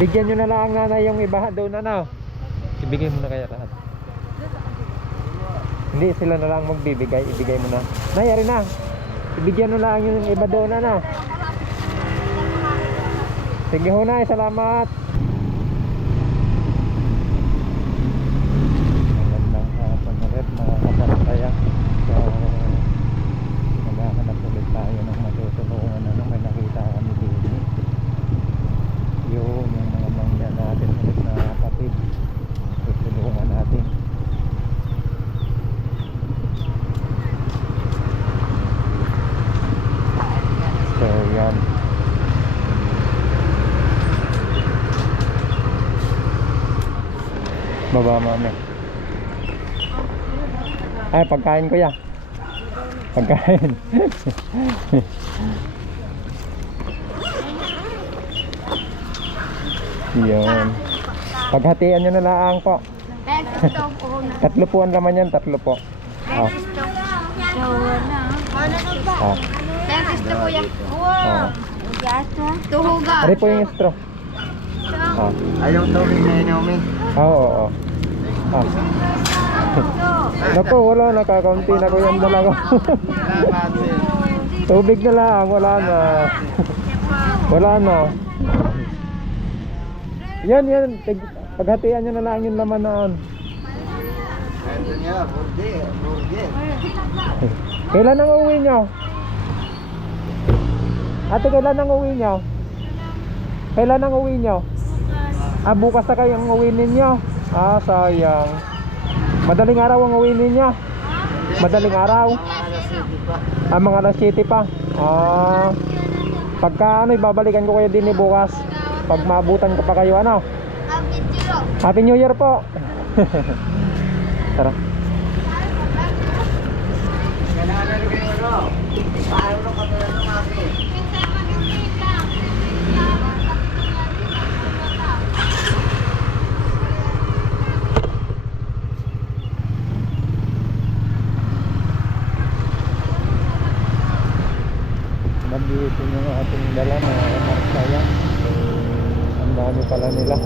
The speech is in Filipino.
Bigyan nyo na lang nanay yung iba doon ano. Ibigay mo na kaya lahat. Hindi sila na lang magbibigay, ibigay mo na. Nayari na. Ibigyan mo lang yung iba doon ano. Sige ho nay, salamat. Baba mami. Ay, pagkain ko ya. Pagkain. Yun. Paghatian nyo na lang po. Tatlo po ang laman yan, tatlo po. Ah, ah, ah. Tuhuga. Ari po yung straw. Ah, Ayaw tubig na inumin. oo, oo. Ah. Naku, wala, nakakaunti na ko yung dala ko. Salamat sir. Tubig na lang, wala na. Wala na. Yan, yan. Paghatian nyo na lang yung laman noon. Kailan ang uwi nyo? Ate, kailan ang uwi nyo? Kailan ang uwi nyo? Ah, bukas na kayo ang uwi ninyo. Ah, sayang. Madaling araw ang uwi ninyo. Madaling araw. Mga alas 7 pa. Ah, mga alas 7 pa. Ah, pagka ano, ibabalikan ko kayo din ni bukas. Pag maabutan ko pa kayo, ano? Happy New Year po. Tara. Kailangan kayo ano? Paano na kami ng mami? Nandito yung ating dala mga kamarsaya. Ang dami pala nila.